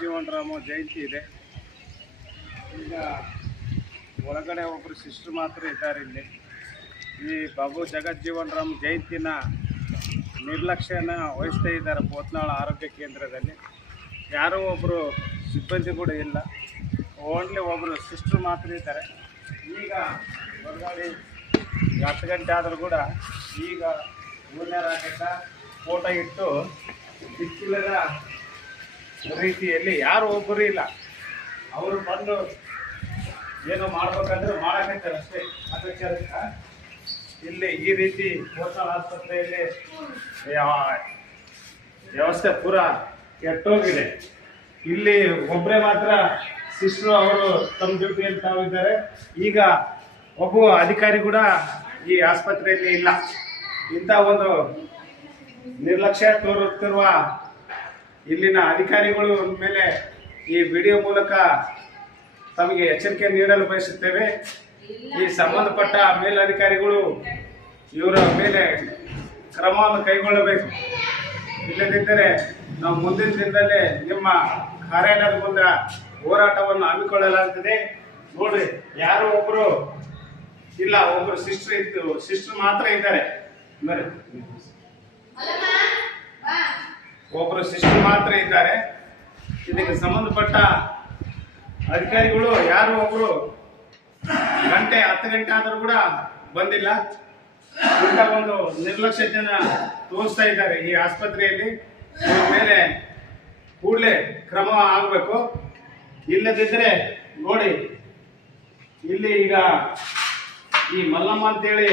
ಜಗಜ್ಜೀವನರಾಮ ಜಯಂತಿ ಇದೆ. ಈಗ ಒಳಗಡೆ ಒಬ್ಬರು ಸಿಸ್ಟರ್ ಮಾತ್ರ ಇದ್ದಾರೆ. ಇಲ್ಲಿ ಈ ಬಾಬು ಜಗಜ್ಜೀವನರಾಮ್ ಜಯಂತಿನ ನಿರ್ಲಕ್ಷ್ಯನ ವಹಿಸ್ತಾ ಇದ್ದಾರೆ ಪೋತ್ನಾಳ ಆರೋಗ್ಯ ಕೇಂದ್ರದಲ್ಲಿ. ಯಾರೋ ಒಬ್ಬರು ಸಿಬ್ಬಂದಿ ಕೂಡ ಇಲ್ಲ, ಓನ್ಲಿ ಒಬ್ಬರು ಸಿಸ್ಟರ್ ಮಾತ್ರ ಇದ್ದಾರೆ. ಈಗ ಹೊರಗಡೆ 10 ಗಂಟೆ ಆದರೂ ಕೂಡ ಈಗ ಹೂನ್ಯರಾಗತ್ತ ಫೋಟೋ ಇಟ್ಟು ಬಿಸಿಲದ ರೀತಿಯಲ್ಲಿ ಯಾರು ಒಬ್ಬರು ಇಲ್ಲ. ಅವರು ಬಂದು ಏನೋ ಮಾಡ್ಬೇಕಂದ್ರೆ ಮಾಡಕಂತಾರೆ ಅಷ್ಟೇ. ಅದಕ್ಕೆ ಇಲ್ಲಿ ಈ ರೀತಿ ಪೋತ್ನಾಳ ಆಸ್ಪತ್ರೆಯಲ್ಲಿ ವ್ಯವಸ್ಥೆ ಪೂರ ಕೆಟ್ಟೋಗಿದೆ. ಇಲ್ಲಿ ಒಬ್ಬರೇ ಮಾತ್ರ ಸಿಸ್ಟರ್ ಅವರು ತಮ್ಮ ಡ್ಯೂಟಿಯಲ್ಲಿ ತಾವಿದ್ದಾರೆ. ಈಗ ಒಬ್ಬ ಅಧಿಕಾರಿ ಕೂಡ ಈ ಆಸ್ಪತ್ರೆಯಲ್ಲಿ ಇಲ್ಲ. ಇಂಥ ಒಂದು ನಿರ್ಲಕ್ಷ್ಯ ತೋರುತ್ತಿರುವ ಇಲ್ಲಿನ ಅಧಿಕಾರಿಗಳು ಮೇಲೆ ಈ ವಿಡಿಯೋ ಮೂಲಕ ತಮಗೆ ಎಚ್ಚರಿಕೆ ನೀಡಲು ಬಯಸುತ್ತೇವೆ. ಈ ಸಂಬಂಧಪಟ್ಟ ಮೇಲಧಿಕಾರಿಗಳು ಇವರ ಮೇಲೆ ಕ್ರಮವನ್ನು ಕೈಗೊಳ್ಳಬೇಕು. ಇಲ್ಲದಿದ್ದರೆ ನಾವು ಮುಂದಿನ ದಿನದಲ್ಲೇ ನಿಮ್ಮ ಕಾರ್ಯಾಲಯದ ಮುಂದೆ ಹೋರಾಟವನ್ನು ಹಮ್ಮಿಕೊಳ್ಳಲಾಗುತ್ತದೆ. ನೋಡ್ರಿ, ಯಾರು ಒಬ್ಬರು ಇಲ್ಲ, ಒಬ್ಬರು ಸಿಸ್ಟರ್ ಮಾತ್ರ ಇದ್ದಾರೆ. ಒಬ್ಬರು ಸಿಸ್ಟರ್ ಮಾತ್ರ ಇದ್ದಾರೆ. ಇದಕ್ಕೆ ಸಂಬಂಧಪಟ್ಟ ಅಧಿಕಾರಿಗಳು ಯಾರು ಒಬ್ಬರು 10 ಗಂಟೆ ಆದರೂ ಕೂಡ ಬಂದಿಲ್ಲ. ಇಂಥ ಒಂದು ನಿರ್ಲಕ್ಷ್ಯತೆಯನ್ನು ತೋರಿಸ್ತಾ ಇದ್ದಾರೆ ಈ ಆಸ್ಪತ್ರೆಯಲ್ಲಿ. ಇವ್ರ ಮೇಲೆ ಕೂಡಲೇ ಕ್ರಮ ಆಗಬೇಕು. ಇಲ್ಲದಿದ್ದರೆ ನೋಡಿ, ಇಲ್ಲಿ ಈಗ ಈ ಮಲ್ಲಮ್ಮ ಅಂತೇಳಿ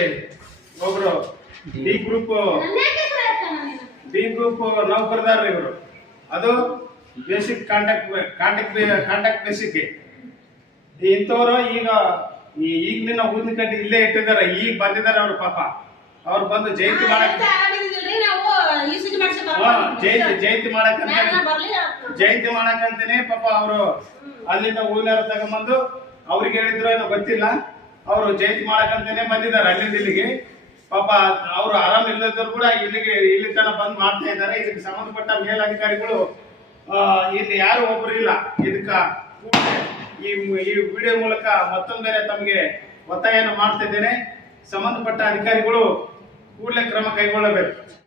ಒಬ್ರು ಡಿ ಗ್ರೂಪ್ ನೌಕರದಾರ ಇವರು. ಅದು ಬೇಸಿಕ್ ಕಾಂಟ್ಯಾಕ್ಟ್ ಬೇಸಿಕ್. ಇಂಥವ್ರು ಈಗಿನ ಊದಿನ ಕಡ್ಡಿ ಇಲ್ಲೇ ಇಟ್ಟಿದ್ದಾರೆ. ಈಗ ಬಂದಿದ್ದಾರೆ ಅವ್ರು. ಪಾಪ ಅವ್ರು ಬಂದು ಜಯಂತಿ ಮಾಡಕ್ಕಂತಾನೆ ಪಾಪ ಅವರು ಅಲ್ಲಿಂದ ಹೂವಿನಾರ ತಗೊಂಬಂದು ಅವ್ರಿಗೆ ಹೇಳಿದ್ರು ಏನೋ ಗೊತ್ತಿಲ್ಲ. ಅವರು ಜಯಂತಿ ಮಾಡಕ್ಕಂತಾನೆ ಬಂದಿದ್ದಾರೆ ಅಲ್ಲಿಂದ ಇಲ್ಲಿಗೆ. ಪಾಪ ಅವರು ಆರಾಮ್ ಇಲ್ಲದಿದ್ರು ಕೂಡ ಇಲ್ಲಿ ತನ ಬಂದ್ ಮಾಡ್ತಾ ಇದ್ದಾರೆ. ಇದಕ್ಕೆ ಸಂಬಂಧಪಟ್ಟ ಮೇಲಧಿಕಾರಿಗಳು ಇಲ್ಲಿ ಯಾರು ಒಬ್ರು ಇಲ್ಲ. ಇದಕ್ಕ ಈ ವಿಡಿಯೋ ಮೂಲಕ ಮತ್ತೊಂದು ತಮಗೆ ಒತ್ತಾಯವನ್ನು ಮಾಡ್ತಾ ಇದ್ದೇನೆ. ಸಂಬಂಧಪಟ್ಟ ಅಧಿಕಾರಿಗಳು ಕೂಡಲೇ ಕ್ರಮ ಕೈಗೊಳ್ಳಬೇಕು.